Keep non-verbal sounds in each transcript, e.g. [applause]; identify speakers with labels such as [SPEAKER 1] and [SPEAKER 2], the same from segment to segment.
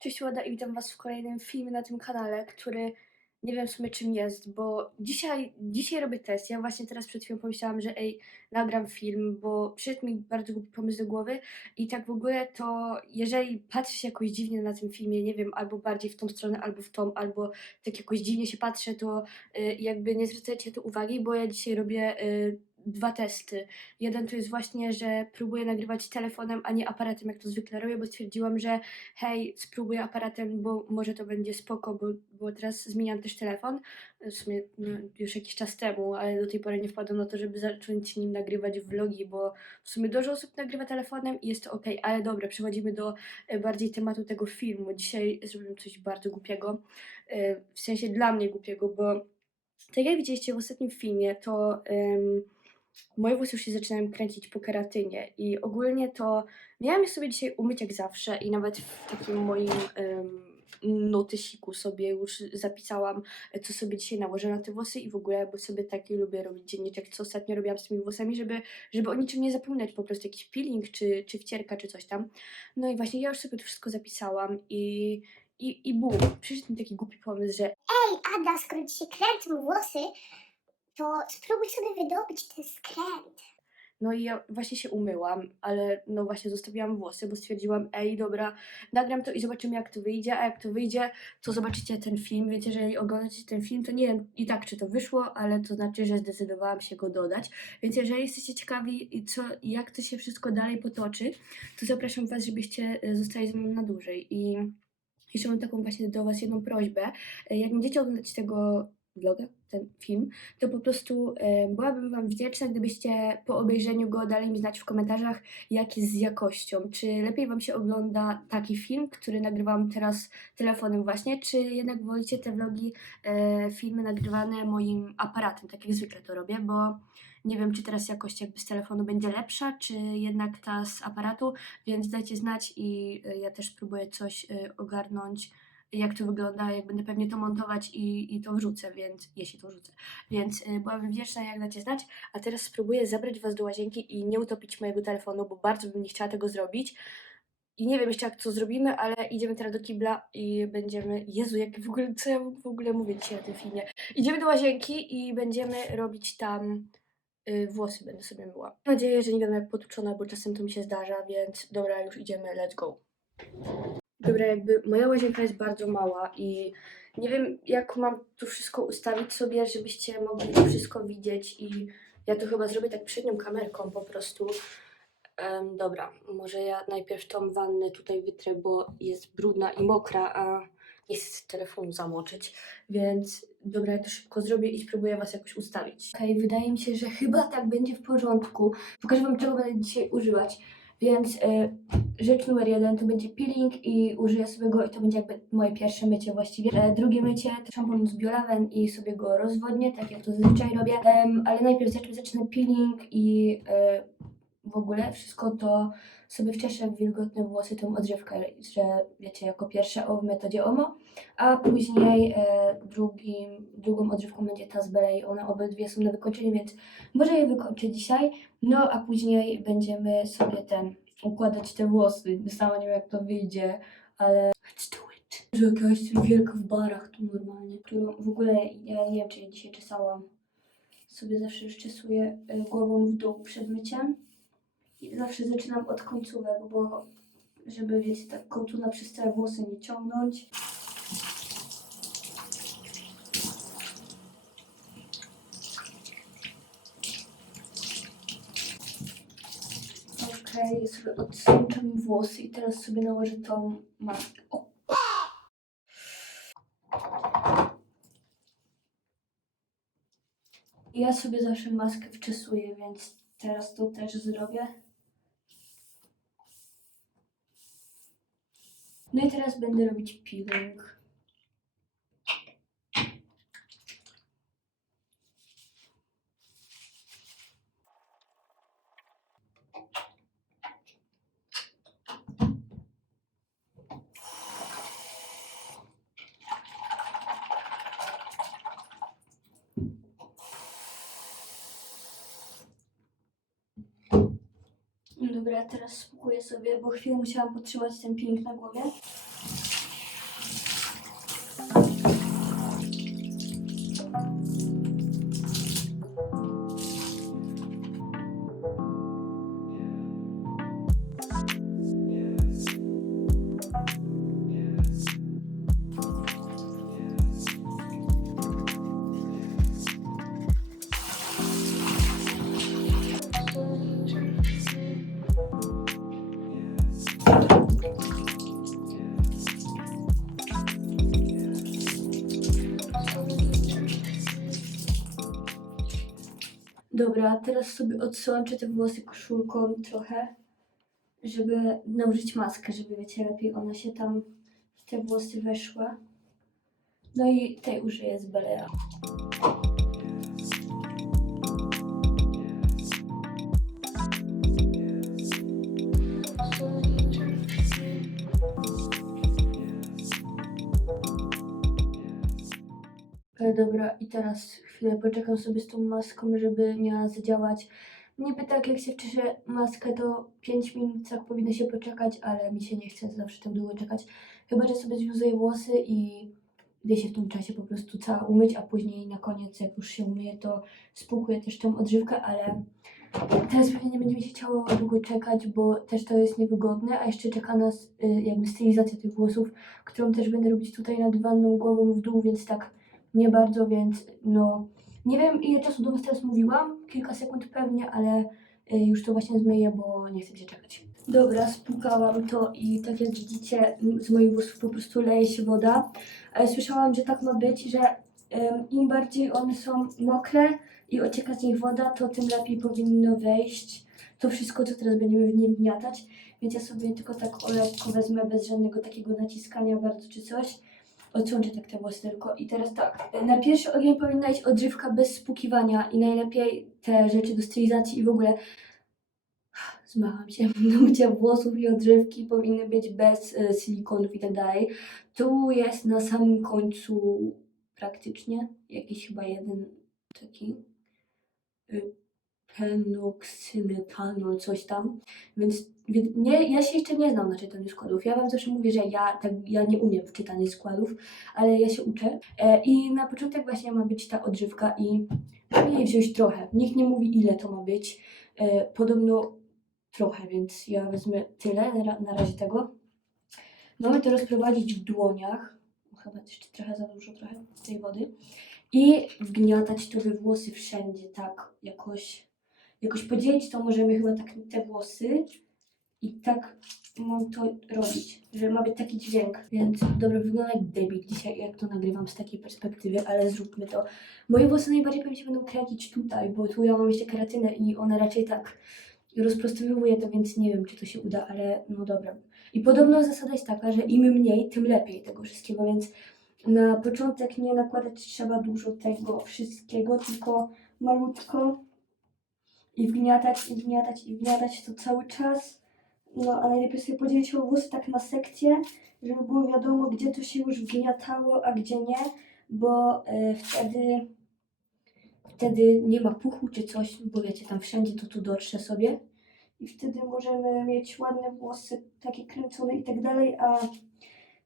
[SPEAKER 1] Cześć Łada i witam Was w kolejnym filmie na tym kanale, który nie wiem w sumie czym jest, bo dzisiaj, dzisiaj robię test. Ja właśnie teraz przed chwilą pomyślałam, że ej, nagram film, bo przyszedł mi bardzo głupi pomysł do głowy i tak w ogóle to jeżeli patrzę się jakoś dziwnie na tym filmie, nie wiem, albo bardziej w tą stronę, albo w tą, albo tak jakoś dziwnie się patrzę, to y, jakby nie zwracajcie tu uwagi, bo ja dzisiaj robię y, dwa testy. Jeden to jest właśnie, że próbuję nagrywać telefonem, a nie aparatem, jak to zwykle robię, bo stwierdziłam, że hej, spróbuję aparatem, bo może to będzie spoko, bo, bo teraz zmieniam też telefon, w sumie no, już jakiś czas temu, ale do tej pory nie wpadłam na to, żeby zacząć nim nagrywać vlogi, bo w sumie dużo osób nagrywa telefonem i jest to ok, ale dobra, przechodzimy do e, bardziej tematu tego filmu. Dzisiaj zrobimy coś bardzo głupiego, e, w sensie dla mnie głupiego, bo tak jak widzieliście w ostatnim filmie, to em, moje włosy już się zaczynają kręcić po keratynie i ogólnie to miałam je sobie dzisiaj umyć jak zawsze i nawet w takim moim em, notysiku sobie już zapisałam, co sobie dzisiaj nałożę na te włosy i w ogóle, bo sobie taki lubię robić dzienniczek, co ostatnio robiłam z tymi włosami, żeby, żeby o niczym nie zapominać, po prostu jakiś peeling czy, czy wcierka czy coś tam. No i właśnie ja już sobie to wszystko zapisałam i, i, i bum, przyszedł mi taki głupi pomysł, że
[SPEAKER 2] Ej, Ada, skoro się kręcą włosy, to spróbuj sobie wydobyć ten skręt.
[SPEAKER 1] No i ja właśnie się umyłam, ale no właśnie zostawiłam włosy, bo stwierdziłam, ej, dobra, nagram to i zobaczymy jak to wyjdzie, a jak to wyjdzie, to zobaczycie ten film, więc jeżeli oglądacie ten film, to nie wiem i tak czy to wyszło, ale to znaczy, że zdecydowałam się go dodać, więc jeżeli jesteście ciekawi co, jak to się wszystko dalej potoczy, to zapraszam Was, żebyście e, zostali ze mną na dłużej. I jeszcze mam taką właśnie do Was jedną prośbę, E, jak będziecie oglądać tego vloga, ten film, to po prostu byłabym Wam wdzięczna, gdybyście po obejrzeniu go dali mi znać w komentarzach, jak jest z jakością. Czy lepiej Wam się ogląda taki film, który nagrywam teraz telefonem właśnie, czy jednak wolicie te vlogi, e, filmy nagrywane moim aparatem, tak jak zwykle to robię, bo nie wiem, czy teraz jakość jakby z telefonu będzie lepsza, czy jednak ta z aparatu, więc dajcie znać i e, ja też spróbuję coś e, ogarnąć jak to wygląda, jak będę pewnie to montować i, i to wrzucę, więc jeśli to wrzucę. Więc y, byłabym wdzięczna, jak dacie znać. A teraz spróbuję zabrać Was do łazienki i nie utopić mojego telefonu, bo bardzo bym nie chciała tego zrobić. I nie wiem jeszcze, jak to zrobimy, ale idziemy teraz do kibla i będziemy. Jezu, jak w ogóle, co ja w ogóle mówię dzisiaj na tym filmie? Idziemy do łazienki i będziemy robić tam. y, Włosy będę sobie myła. Mam nadzieję, że nie będę jak potłuczona, bo czasem to mi się zdarza, więc dobra, już idziemy, let's go. Dobra, jakby moja łazienka jest bardzo mała i nie wiem, jak mam tu wszystko ustawić sobie, żebyście mogli to wszystko widzieć i ja to chyba zrobię tak przednią kamerką po prostu. Dobra, może ja najpierw tą wannę tutaj wytrę, bo jest brudna i mokra, a nie chcę telefonu zamoczyć, więc dobra, ja to szybko zrobię i spróbuję Was jakoś ustawić. Okej, wydaje mi się, że chyba tak będzie w porządku. Pokażę Wam, czego będę dzisiaj używać. Więc e, rzecz numer jeden to będzie peeling i użyję sobie go i to będzie jakby moje pierwsze mycie właściwie. E, drugie mycie to szampon z Biolaven i sobie go rozwodnię, tak jak to zazwyczaj robię. Ale najpierw zacznę, zacznę peeling i e, w ogóle wszystko to sobie wczeszę w wilgotne włosy tą odżywkę, że wiecie, jako pierwsze o w metodzie OMO, a później e, drugim, drugą odżywką będzie ta z Belej. One obydwie są na wykończeniu, więc może je wykończę dzisiaj. No, a później będziemy sobie ten układać te włosy. Sama nie wiem jak to wyjdzie, ale let's do it. Że jakaś wielka w barach tu normalnie, którą w ogóle ja nie wiem czy ja dzisiaj czesałam. Sobie zawsze już czesuję e, głową w dół przed myciem. Zawsze zaczynam od końcówek, bo żeby wiecie, tak kołtuna przez całe włosy nie ciągnąć. Okej, sobie odsączam włosy i teraz sobie nałożę tą maskę. O. Ja sobie zawsze maskę wczesuję, więc teraz to też zrobię. No i teraz będę robić peeling. No Dobra, teraz spłukuję sobie, bo chwilę musiałam podtrzymać ten peeling na głowie. Dobra, teraz sobie odsłączę te włosy koszulką trochę, żeby nałożyć maskę, żeby wiecie, lepiej ona się tam w te włosy weszła. No i tej użyję z Belea. E, Dobra, i teraz chwilę poczekam sobie z tą maską, żeby miała zadziałać. Niby tak jak się wcześniej maskę, to 5 minut tak powinno się poczekać, ale mi się nie chce zawsze tak długo czekać. Chyba, że sobie związuję włosy i idę się w tym czasie po prostu cała umyć, a później na koniec, jak już się umyję, to spłukuję też tą odżywkę, ale teraz pewnie nie będzie mi się chciało długo czekać, bo też to jest niewygodne, a jeszcze czeka nas y, jakby stylizacja tych włosów, którą też będę robić tutaj nad wanną głową w dół, więc tak nie bardzo, więc no nie wiem ile czasu do Was teraz mówiłam, kilka sekund pewnie, ale y, już to właśnie zmyję, bo nie chcę się czekać. Dobra, spłukałam to i tak jak widzicie z moich włosów po prostu leje się woda. Słyszałam, że tak ma być, że im bardziej one są mokre i ocieka z nich woda, to tym lepiej powinno wejść to wszystko, co teraz będziemy w nim wgniatać. Więc ja sobie tylko tak o lekko wezmę, bez żadnego takiego naciskania bardzo czy coś. Odsączę tak te włosy tylko. I teraz tak, na pierwszy ogień powinna iść odżywka bez spłukiwania i najlepiej te rzeczy do stylizacji i w ogóle zmacham się, [laughs] do mycia włosów i odżywki powinny być bez e, silikonów i tak dalej. Tu jest na samym końcu praktycznie jakiś chyba jeden taki y, penoksymetanol, coś tam. Więc wie- nie, ja się jeszcze nie znam na czytaniu składów. Ja Wam zawsze mówię, że ja, tak, ja nie umiem w czytaniu składów, ale ja się uczę. E, I na początek właśnie ma być ta odżywka i jej wziąć trochę. Nikt nie mówi ile to ma być. E, podobno trochę, więc ja wezmę tyle na, na razie tego. Mamy to rozprowadzić w dłoniach. Chyba jeszcze trochę za dużo trochę tej wody. I wgniatać to we włosy wszędzie, tak jakoś, jakoś podzielić to możemy chyba tak te włosy i tak mam to robić, że ma być taki dźwięk. Więc dobra, wygląda jak debil dzisiaj, jak to nagrywam z takiej perspektywy, ale zróbmy to. Moje włosy najbardziej pewnie się będą kręcić tutaj, bo tu ja mam jeszcze keratynę i ona raczej tak rozprostowuje to, więc nie wiem, czy to się uda, ale no dobra. I podobno zasada jest taka, że im mniej, tym lepiej tego wszystkiego, więc na początek nie nakładać trzeba dużo tego wszystkiego, tylko malutko i wgniatać, i wgniatać, i wgniatać to cały czas. No, a najlepiej sobie podzielić o włosy tak na sekcje, żeby było wiadomo, gdzie to się już wgniatało, a gdzie nie, bo e, wtedy, wtedy nie ma puchu czy coś, bo wiecie, tam wszędzie to tu dotrze sobie i wtedy możemy mieć ładne włosy, takie kręcone i tak dalej, a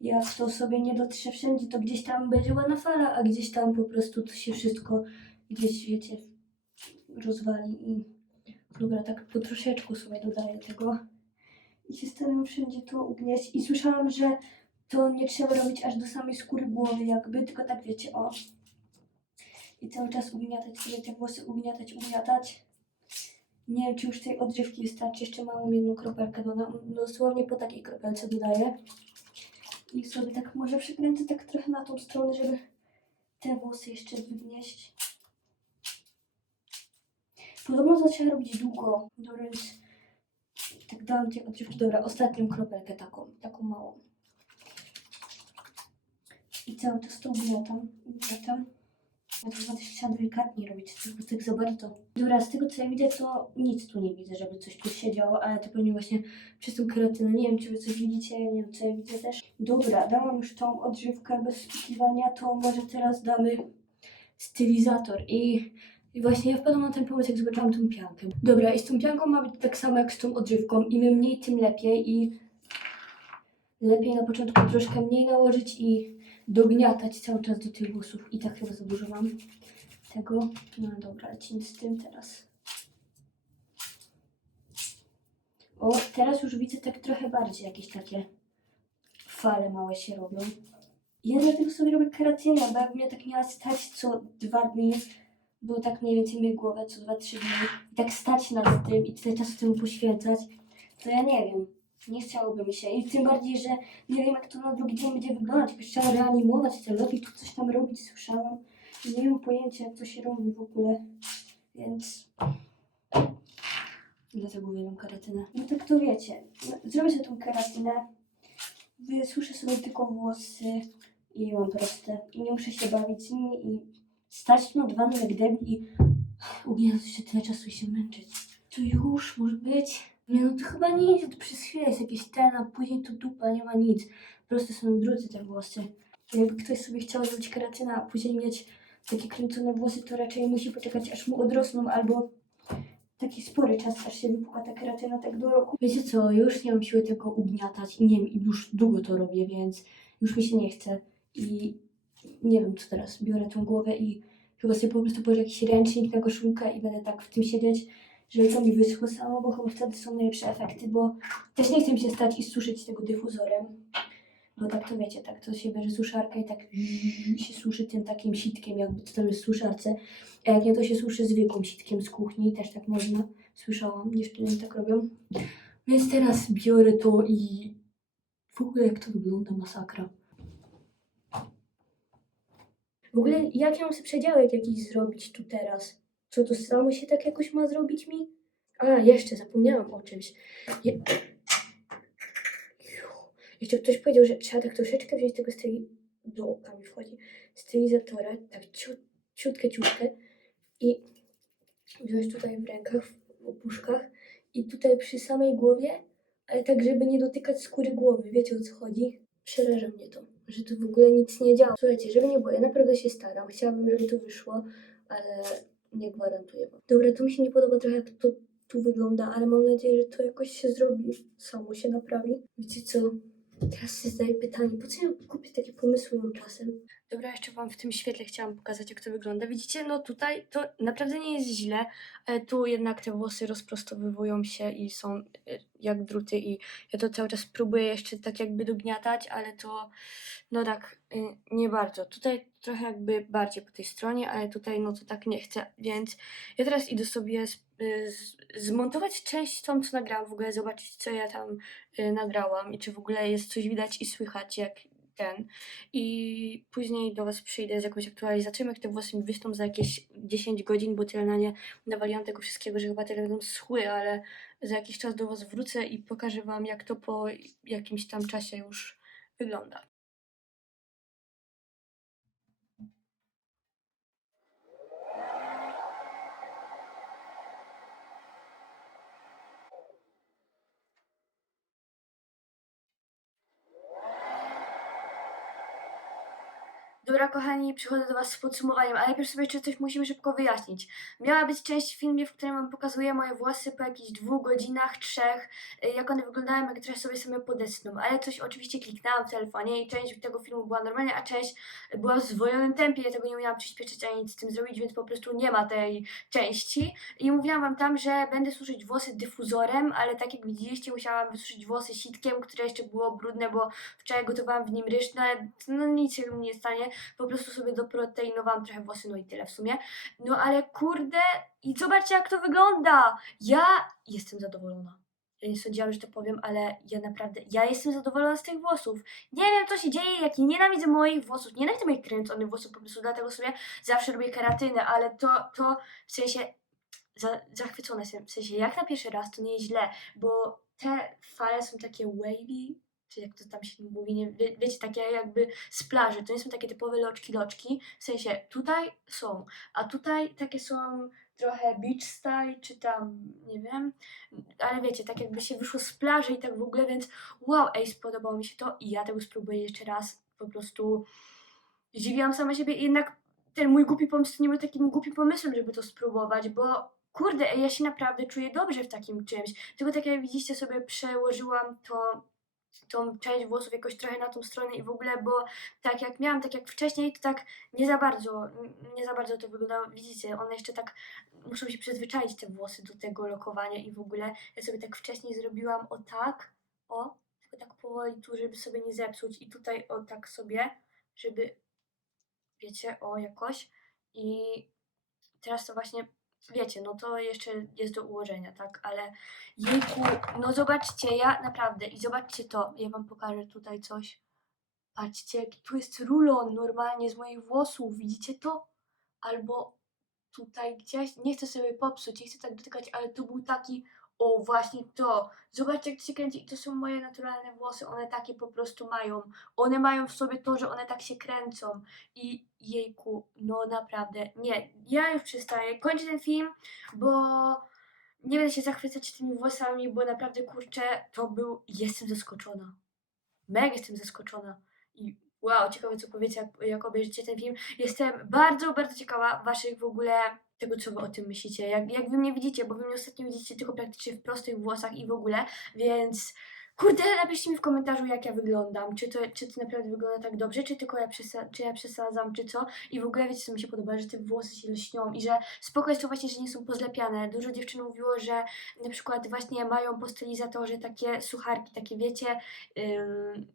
[SPEAKER 1] jak to sobie nie dotrze wszędzie, to gdzieś tam będzie ładna fala, a gdzieś tam po prostu to się wszystko gdzieś, wiecie, rozwali i dobra, tak po troszeczku sobie dodaję tego i się staram wszędzie to ugnieść i słyszałam, że to nie trzeba robić aż do samej skóry głowy jakby, tylko tak wiecie, o i cały czas ugniatać sobie te włosy, ugniatać, ugniatać. Nie wiem, czy już tej odżywki wystarczy, jeszcze małą jedną kropelkę dodam, dosłownie po takiej kropelce dodaję. I sobie tak może przykręcę tak trochę na tą stronę, żeby te włosy jeszcze wygnieść. Podobno to trzeba robić długo. Więc tak dałam tej odżywki. Dobra, ostatnią kropelkę taką, taką małą. I cały czas to ugniatam, ugniatam. Ja to chyba też trzeba delikatnie robić, tylko tak za bardzo. Dobra, z tego co ja widzę, to nic tu nie widzę, żeby coś tu się działo, ale to pewnie właśnie przez tą keratynę. Nie wiem, czy wy coś widzicie, nie wiem, co ja widzę też. Dobra, dałam już tą odżywkę bez spikiwania, to może teraz damy stylizator i i właśnie ja wpadłam na ten pomysł, jak zobaczyłam tą piankę. Dobra, i z tą pianką ma być tak samo jak z tą odżywką. Im mniej, tym lepiej i lepiej na początku troszkę mniej nałożyć i dogniatać cały czas do tych włosów. I tak chyba za tego. No dobra, lecimy z tym teraz. O, teraz już widzę tak trochę bardziej jakieś takie fale małe się robią. Ja dlatego sobie robię keratynę, bo jakbym ja tak miała stać co dwa dni, bo tak mniej więcej myję głowę co dwa, trzy dni i tak stać nad tym i tyle czasu temu poświęcać, to ja nie wiem. Nie chciałoby mi się. I tym bardziej, że nie wiem jak to na drugi dzień będzie wyglądać. Jakoś trzeba reanimować te logi, tu coś tam robić, słyszałam. Nie mam pojęcia jak to się robi w ogóle. więc dlatego uwielbiam keratynę. No tak to wiecie, no, zrobię sobie tą keratynę, wysuszę sobie tylko włosy i mam proste. I nie muszę się bawić nimi i stać na dwa jak debil i ugniazł się tyle czasu i się męczyć. To już może być. Nie no to chyba nie idzie, to przez chwilę jest jakieś ten, a później to dupa, nie ma nic. Proste są druty te włosy. Jakby ktoś sobie chciał zrobić keratynę, a później mieć takie kręcone włosy, to raczej musi poczekać aż mu odrosną albo taki spory czas, aż się wypucha ta keratyna tak do roku. Wiecie co, już nie mam siły tego ugniatać i nie wiem, już długo to robię, więc już mi się nie chce i nie wiem co teraz. Biorę tą głowę i chyba sobie po prostu położę jakiś ręcznik na koszulkę i będę tak w tym siedzieć, żeby to mi wyschło samo, bo chyba wtedy są najlepsze efekty, bo też nie chcę mi się stać i suszyć tego dyfuzorem. Bo tak to wiecie, tak to się bierze suszarkę i tak się suszy tym takim sitkiem, jakby to tam jest w suszarce. A jak nie, to się suszy zwykłym sitkiem z kuchni, też tak można. Słyszałam, dziewczyny tak robią. Więc teraz biorę to i w ogóle jak to wygląda, masakra. W ogóle jak ja mam sobie przedziałek jakiś zrobić tu teraz? Co to samo się tak jakoś ma zrobić mi? A, jeszcze zapomniałam o czymś. Je... Jeszcze ktoś powiedział, że trzeba tak troszeczkę wziąć tego styli... do oka mi wchodzi. Stylizatora, tak ciut, ciutkę, ciutkę i wziąć tutaj w rękach, w opuszkach i tutaj przy samej głowie, ale tak, żeby nie dotykać skóry głowy. Wiecie o co chodzi? Przeraża mnie to, że tu w ogóle nic nie działa. Słuchajcie, żeby nie było, ja naprawdę się staram. Chciałabym, żeby to wyszło, ale nie gwarantuję wam. Dobra, to mi się nie podoba trochę, jak to tu wygląda, ale mam nadzieję, że to jakoś się zrobi. Samo się naprawi. Wiecie co? Teraz sobie zadaję pytanie, po co ja kupię takie pomysły czasem? Dobra, jeszcze wam w tym świetle chciałam pokazać, jak to wygląda. Widzicie, no tutaj to naprawdę nie jest źle, ale tu jednak te włosy rozprostowywują się i są e, jak druty i ja to cały czas próbuję jeszcze tak jakby dogniatać, ale to no tak y, nie bardzo. Tutaj trochę jakby bardziej po tej stronie, ale tutaj no to tak nie chcę, więc ja teraz idę sobie z, z, zmontować część tą, co nagrałam, w ogóle zobaczyć, co ja tam y, nagrałam i czy w ogóle jest coś widać i słychać, jak ten. I później do Was przyjdę z jakąś aktualizacją, jak te włosy mi wystąpią za jakieś 10 godzin, bo tyle na nie nawaliłam tego wszystkiego, że chyba tyle będą schły, ale za jakiś czas do Was wrócę i pokażę Wam, jak to po jakimś tam czasie już wygląda. Dobra, kochani, przychodzę do Was z podsumowaniem, ale najpierw sobie jeszcze coś musimy szybko wyjaśnić. Miała być część w filmie, w którym Wam pokazuję moje włosy po jakichś dwóch godzinach, trzech, y, jak one wyglądają, jak trochę sobie sobie podesną, ale coś oczywiście kliknęłam w telefonie i część tego filmu była normalnie, a część była w zwolnionym tempie, ja tego nie umiałam przyspieszyć ani nic z tym zrobić, więc po prostu nie ma tej części. I mówiłam Wam tam, że będę suszyć włosy dyfuzorem, ale tak jak widzieliście, musiałam wysuszyć włosy sitkiem, które jeszcze było brudne, bo wczoraj gotowałam w nim ryż, no ale no, nic się mi nie stanie po prostu sobie doproteinowałam trochę włosy, no i tyle w sumie. No ale kurde, i zobaczcie jak to wygląda! Ja jestem zadowolona. Ja nie sądziłam, że to powiem, ale ja naprawdę, ja jestem zadowolona z tych włosów. Nie wiem, co się dzieje, jak ja nienawidzę moich włosów, nienawidzę moich kręconych włosów, po prostu dlatego sobie zawsze robię keratynę, ale to, to w sensie za, zachwycona jestem, w sensie jak na pierwszy raz to nie jest źle, bo te fale są takie wavy, czy jak to tam się mówi, nie, wie, wiecie, takie jakby z plaży, to nie są takie typowe loczki, loczki, w sensie tutaj są, a tutaj takie są trochę beach style, czy tam, nie wiem, ale wiecie, tak jakby się wyszło z plaży i tak w ogóle, więc wow, ej, spodobało mi się to i ja tego spróbuję jeszcze raz, po prostu zdziwiłam sama siebie. I jednak ten mój głupi pomysł nie był takim głupim pomysłem, żeby to spróbować, bo kurde, ej, ja się naprawdę czuję dobrze w takim czymś, tylko tak jak widzicie sobie przełożyłam to tą część włosów jakoś trochę na tą stronę i w ogóle, bo tak jak miałam, tak jak wcześniej, to tak nie za bardzo, nie za bardzo to wyglądało. Widzicie, one jeszcze tak muszą się przyzwyczaić te włosy do tego lokowania i w ogóle ja sobie tak wcześniej zrobiłam o tak, o, tylko tak powoli tu, żeby sobie nie zepsuć i tutaj o tak sobie, żeby, wiecie, o jakoś i teraz to właśnie wiecie, no to jeszcze jest do ułożenia, tak, ale jejku, no zobaczcie, ja naprawdę, i zobaczcie to, ja wam pokażę tutaj coś, patrzcie, jaki tu jest rulon normalnie z moich włosów, widzicie to? Albo tutaj gdzieś, nie chcę sobie popsuć, nie chcę tak dotykać, ale to był taki, o właśnie to, zobaczcie jak to się kręci. I to są moje naturalne włosy, one takie po prostu mają, one mają w sobie to, że one tak się kręcą. I jejku, no naprawdę, nie, ja już przestaję, kończę ten film, bo nie będę się zachwycać tymi włosami, bo naprawdę kurczę, to był, jestem zaskoczona, mega jestem zaskoczona. I wow, ciekawe co powiecie, jak, jak obejrzycie ten film. Jestem bardzo, bardzo ciekawa waszych w ogóle tego, co wy o tym myślicie. Jak, jak wy mnie widzicie, bo wy mnie ostatnio widzicie tylko praktycznie w prostych włosach i w ogóle, więc kurde, napiszcie mi w komentarzu, jak ja wyglądam. Czy to, czy to naprawdę wygląda tak dobrze, czy tylko ja, przesa- czy ja przesadzam, czy co. I w ogóle wiecie, co mi się podoba, że te włosy się lśnią i że spoko jest to właśnie, że nie są pozlepiane. Dużo dziewczyn mówiło, że na przykład właśnie mają po stylizatorze takie sucharki, takie wiecie,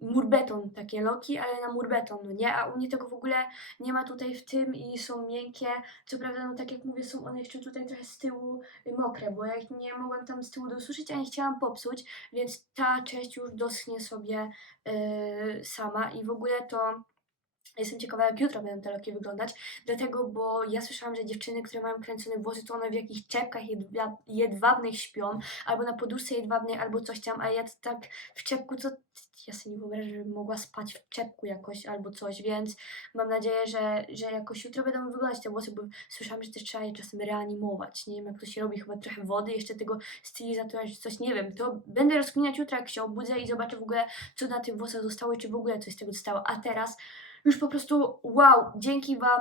[SPEAKER 1] murbeton, takie loki, ale na murbeton, no nie? A u mnie tego w ogóle nie ma tutaj w tym i są miękkie. Co prawda, no tak jak mówię, są one jeszcze tutaj trochę z tyłu mokre, bo ja ich nie mogłam tam z tyłu dosuszyć, a nie chciałam popsuć, więc ta część już doschnie sobie yy, sama i w ogóle to Jestem ciekawa, jak jutro będą te loki wyglądać, dlatego, bo ja słyszałam, że dziewczyny, które mają kręcone włosy, to one w jakichś czepkach jedwa- jedwabnych śpią, albo na poduszce jedwabnej, albo coś tam, a ja tak w czepku, to ja sobie nie wyobrażam, żebym mogła spać w czepku jakoś, albo coś, więc mam nadzieję, że, że jakoś jutro będą wyglądać te włosy, bo słyszałam, że też trzeba je czasem reanimować, nie wiem, jak to się robi, chyba trochę wody, jeszcze tego stylizatora, czy coś, nie wiem, to będę rozkminiać jutro, jak się obudzę i zobaczę w ogóle, co na tych włosach zostało, czy w ogóle coś z tego zostało, a teraz już po prostu wow, dzięki Wam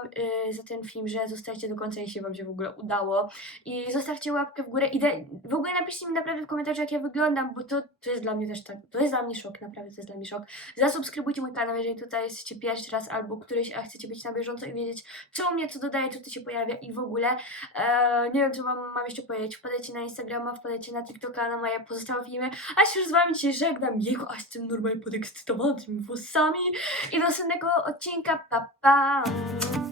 [SPEAKER 1] y, za ten film, że zostajecie do końca, jeśli Wam się w ogóle udało. I zostawcie łapkę w górę i de- w ogóle napiszcie mi naprawdę w komentarzu, jak ja wyglądam, bo to, to jest dla mnie też tak, to jest dla mnie szok, naprawdę to jest dla mnie szok. Zasubskrybujcie mój kanał, jeżeli tutaj jesteście pierwszy raz albo któryś, a chcecie być na bieżąco i wiedzieć, co u mnie, co dodaję, co tu się pojawia i w ogóle. E, nie wiem, co Wam mam jeszcze powiedzieć. Wpadajcie na Instagrama, wpadajcie na TikToka, na moje pozostałe filmy. A się już z Wami dzisiaj żegnam. Jego, a jestem normalnie podekscytowana tymi włosami. I do następnego odcinka. Pa, pa!